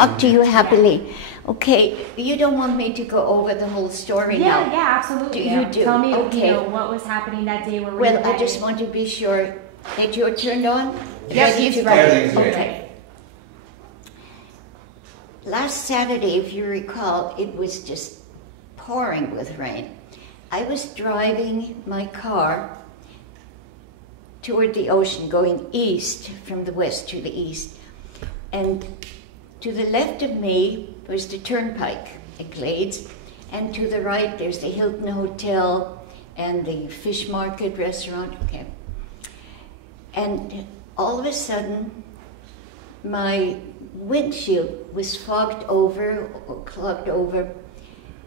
talk to you happily. Okay, you don't want me to go over the whole story now? Yeah, absolutely. You do? Tell me, okay. What was happening that day? Well, I just want to be sure that you're turned on. Yes, it's right. Okay. Last Saturday, if you recall, it was just pouring with rain. I was driving my car toward the ocean, going east from the west to the east. And to the left of me was the turnpike at Glades, and to the right there's the Hilton Hotel and the fish market restaurant. Okay. And all of a sudden, my windshield was fogged over or clogged over,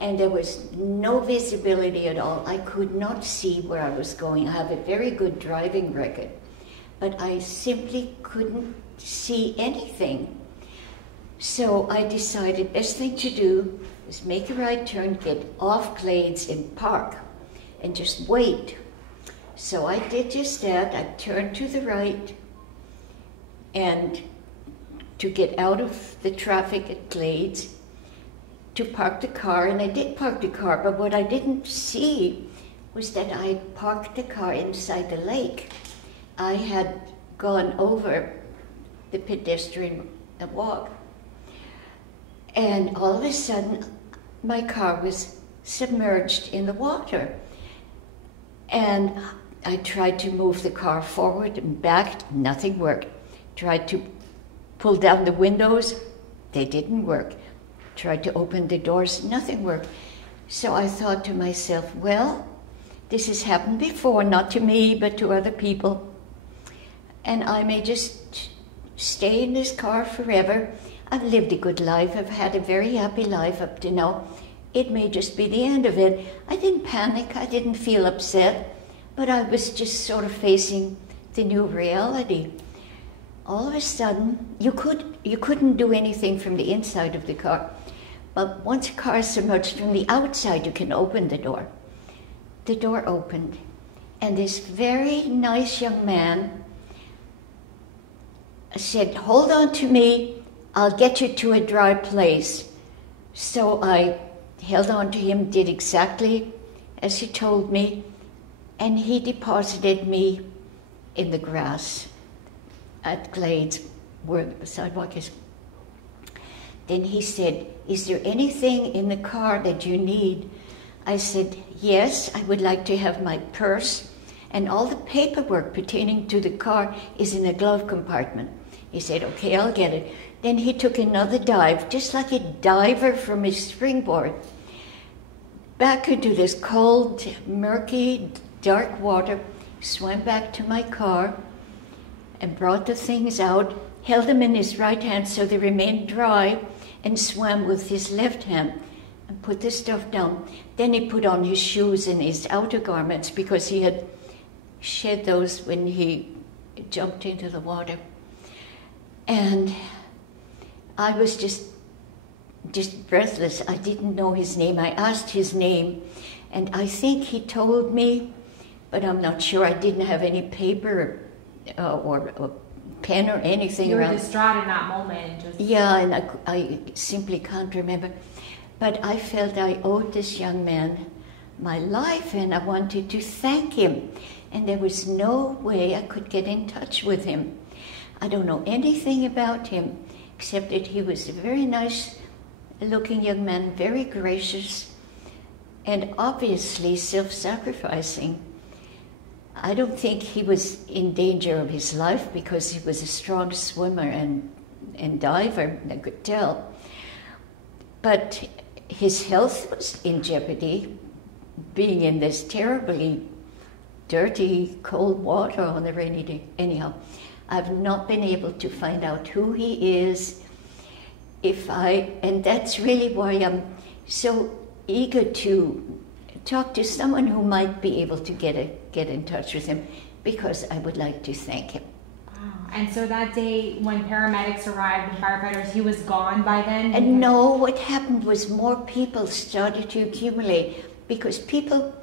and there was no visibility at all. I could not see where I was going. I have a very good driving record, but I simply couldn't see anything. So I decided best thing to do is make a right turn, get off Glades and park, and just wait. So I did just that. I turned to the right and to get out of the traffic at Glades, to park the car, and I did park the car, but what I didn't see was that I parked the car inside the lake. I had gone over the pedestrian walk, and all of a sudden my car was submerged in the water. And I tried to move the car forward and back, nothing worked. Tried to pull down the windows, they didn't work. Tried to open the doors, nothing worked. So I thought to myself, well, this has happened before, not to me, but to other people. And I may just stay in this car forever. I've lived a good life. I've had a very happy life up to now. It may just be the end of it. I didn't panic. I didn't feel upset. But I was just sort of facing the new reality. All of a sudden, you couldn't do anything from the inside of the car. But once a car is submerged from the outside, you can open the door. The door opened, and this very nice young man said, "Hold on to me, I'll get you to a dry place." So I held on to him, did exactly as he told me, and he deposited me in the grass at Glades, where the sidewalk is. Then he said, "Is there anything in the car that you need?" I said, "Yes, I would like to have my purse, and all the paperwork pertaining to the car is in a glove compartment." He said, "Okay, I'll get it." Then he took another dive, just like a diver from his springboard, back into this cold, murky, dark water, swam back to my car, and brought the things out, held them in his right hand so they remained dry, and swam with his left hand and put the stuff down. Then he put on his shoes and his outer garments because he had shed those when he jumped into the water. And I was just breathless. I didn't know his name. I asked his name, and I think he told me, but I'm not sure. I didn't have any paper or a pen or anything you were around. distraught in that moment. Yeah, and I simply can't remember. But I felt I owed this young man my life, and I wanted to thank him. And there was no way I could get in touch with him. I don't know anything about him, except that he was a very nice-looking young man, very gracious, and obviously self-sacrificing. I don't think he was in danger of his life because he was a strong swimmer and diver, I could tell. But his health was in jeopardy, being in this terribly dirty, cold water on a rainy day. Anyhow, I've not been able to find out who he is. And that's really why I'm so eager to talk to someone who might be able to get in touch with him, because I would like to thank him. Wow. And so that day when paramedics arrived and firefighters, he was gone by then? And no, what happened was more people started to accumulate because people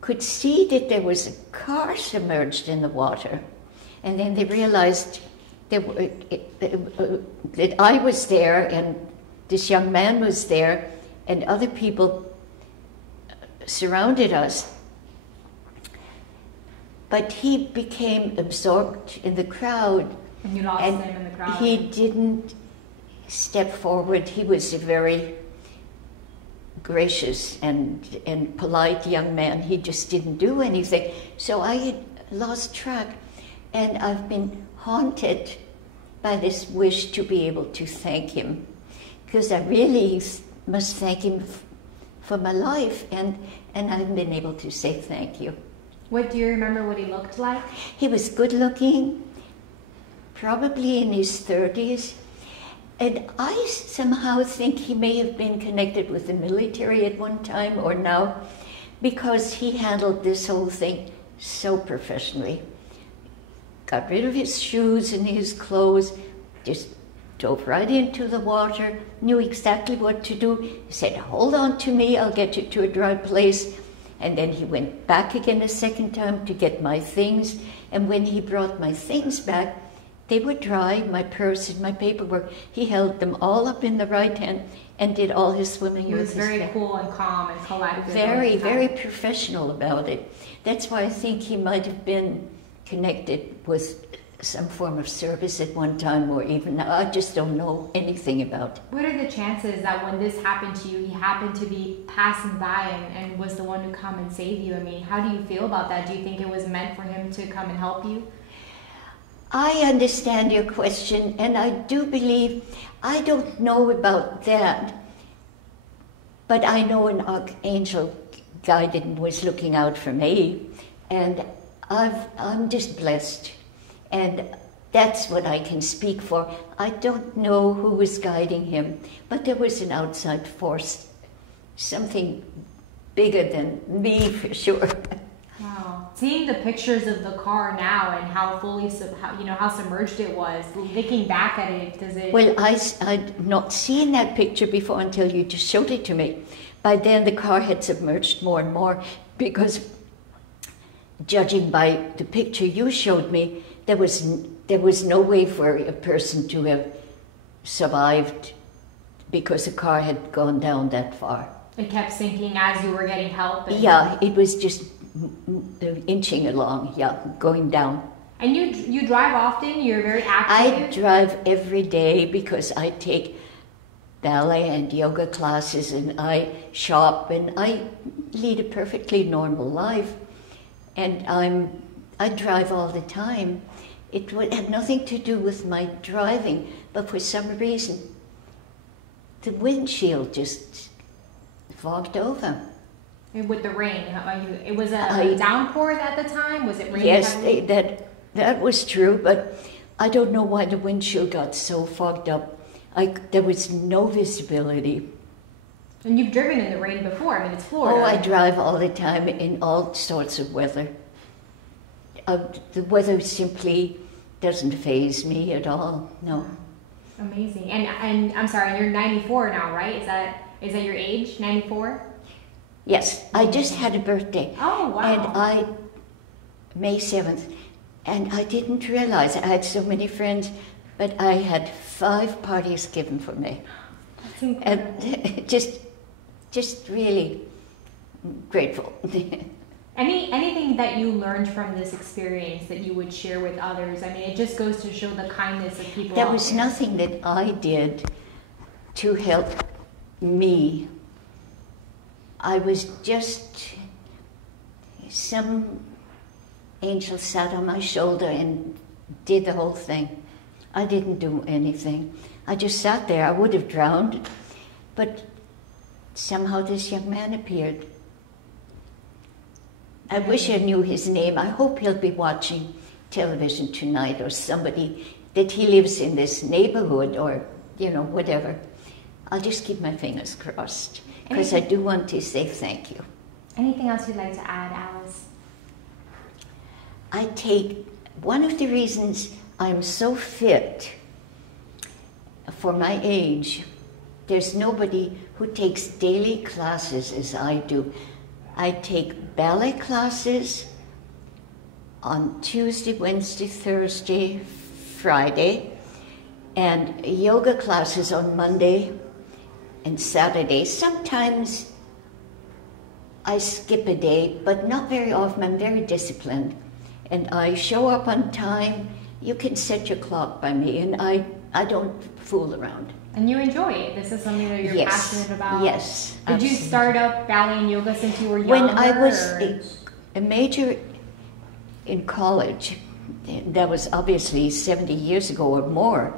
could see that there was a car submerged in the water. And then they realized that I was there and this young man was there and other people surrounded us. But he became absorbed in the crowd. And you lost him in the crowd. He didn't step forward. He was a very gracious and polite young man. He just didn't do anything. So I had lost track, and I've been haunted by this wish to be able to thank him, because I really must thank him for my life, and I haven't been able to say thank you. What do you remember what he looked like? He was good looking, probably in his 30s. And I somehow think he may have been connected with the military at one time or now, because he handled this whole thing so professionally. Got rid of his shoes and his clothes, just dove right into the water, knew exactly what to do. He said, "Hold on to me, I'll get you to a dry place." And then he went back again a second time to get my things. And when he brought my things back, they were dry, my purse and my paperwork. He held them all up in the right hand and did all his swimming. He was very cool and calm and collected. Very, very professional about it. That's why I think he might have been connected with some form of service at one time, or even now. I just don't know anything about it. What are the chances that when this happened to you, he happened to be passing by and was the one who come and save you? I mean, how do you feel about that? Do you think it was meant for him to come and help you? I understand your question, and I do believe, I don't know about that, but I know an archangel guided and was looking out for me, and I'm just blessed, and that's what I can speak for. I don't know who was guiding him, but there was an outside force, something bigger than me for sure. Wow. Seeing the pictures of the car now and how fully, how submerged it was, looking back at it, does it... Well, I'd not seen that picture before until you just showed it to me. By then the car had submerged more and more, because judging by the picture you showed me, there was no way for a person to have survived because the car had gone down that far. It kept sinking as you were getting help? Yeah, it was just inching along, yeah, going down. And you drive often? You're very active? I drive every day because I take ballet and yoga classes, and I shop, and I lead a perfectly normal life. And I drive all the time. It had nothing to do with my driving, but for some reason, the windshield just fogged over. With the rain, it was a downpour at the time? Was it raining? Yes, that was true, but I don't know why the windshield got so fogged up. There was no visibility. And you've driven in the rain before. I mean, it's Florida. Oh, I drive all the time in all sorts of weather. The weather simply doesn't faze me at all. No. Amazing. And I'm sorry, you're 94 now, right? Is that your age? 94? Yes, I just had a birthday. Oh, wow. And May 7th, and I didn't realize I had so many friends, but I had 5 parties given for me. That's incredible. And just really grateful. Anything that you learned from this experience that you would share with others? I mean, it just goes to show the kindness of people. There was nothing that I did to help me. I was just, some angel sat on my shoulder and did the whole thing. I didn't do anything. I just sat there. I would have drowned, but somehow this young man appeared. I wish I knew his name. I hope he'll be watching television tonight, or somebody that he lives in this neighborhood, or, whatever. I'll just keep my fingers crossed, because I do want to say thank you. Anything else you'd like to add, Alice? One of the reasons I'm so fit for my age, there's nobody who takes daily classes as I do. I take ballet classes on Tuesday, Wednesday, Thursday, Friday, and yoga classes on Monday and Saturday. Sometimes I skip a day, but not very often. I'm very disciplined, and I show up on time. You can set your clock by me, and I don't fool around. And you enjoy it. This is something that you're passionate about. Yes. Did you start up ballet and yoga since you were younger? When I was a major in college, that was obviously 70 years ago or more,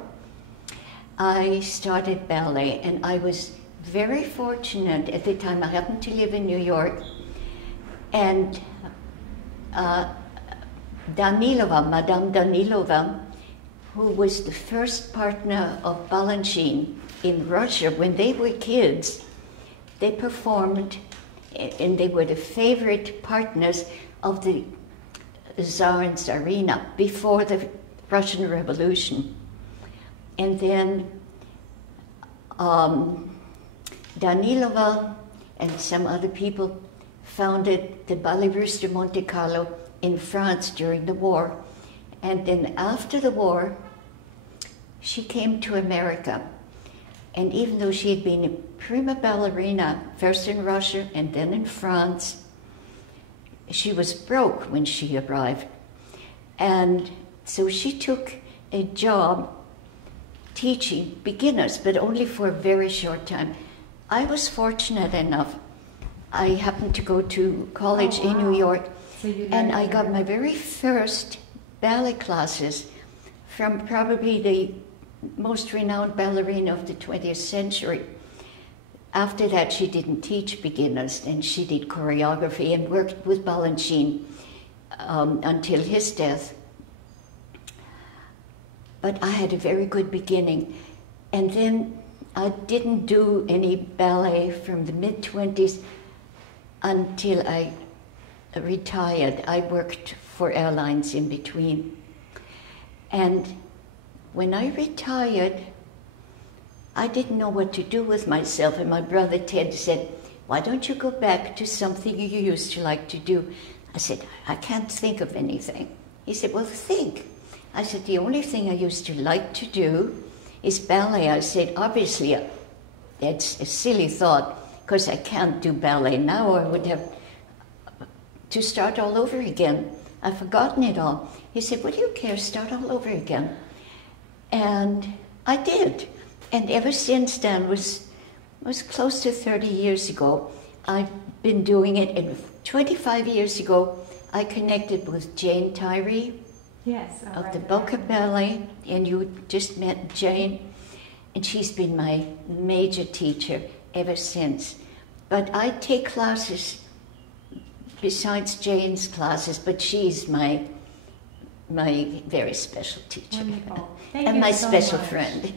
I started ballet, and I was very fortunate at the time. I happened to live in New York, and Danilova, Madame Danilova, who was the first partner of Balanchine in Russia when they were kids, they performed, and they were the favorite partners of the Tsar and Tsarina before the Russian Revolution. And then Danilova and some other people founded the Ballet Russe de Monte Carlo in France during the war. And then after the war, she came to America. And even though she had been a prima ballerina, first in Russia and then in France, she was broke when she arrived. And so she took a job teaching beginners, but only for a very short time. I was fortunate enough. I happened to go to college in New York, and I got my very first ballet classes from probably the most renowned ballerina of the 20th century. After that, she didn't teach beginners, and she did choreography and worked with Balanchine until his death. But I had a very good beginning. And then I didn't do any ballet from the mid-20s until I retired. I worked for airlines in between. And when I retired, I didn't know what to do with myself. And my brother Ted said, "Why don't you go back to something you used to like to do?" I said, "I can't think of anything." He said, "Well, think." I said, "The only thing I used to like to do is ballet." I said, "Obviously, that's a silly thought, because I can't do ballet now. I would have to start all over again. I've forgotten it all." He said, "What do you care? Start all over again." And I did. And ever since then, was close to 30 years ago, I've been doing it. And 25 years ago, I connected with Jane Tyree of the Boca Ballet, and you just met Jane, and she's been my major teacher ever since. But I take classes besides Jane's classes, but she's my very special teacher. Wonderful. Thank and you my so special much. friend.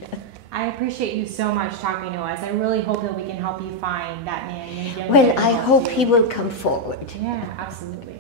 I appreciate you so much talking to us. I really hope that we can help you find that man. Well, I hope he will come forward. Yeah, absolutely.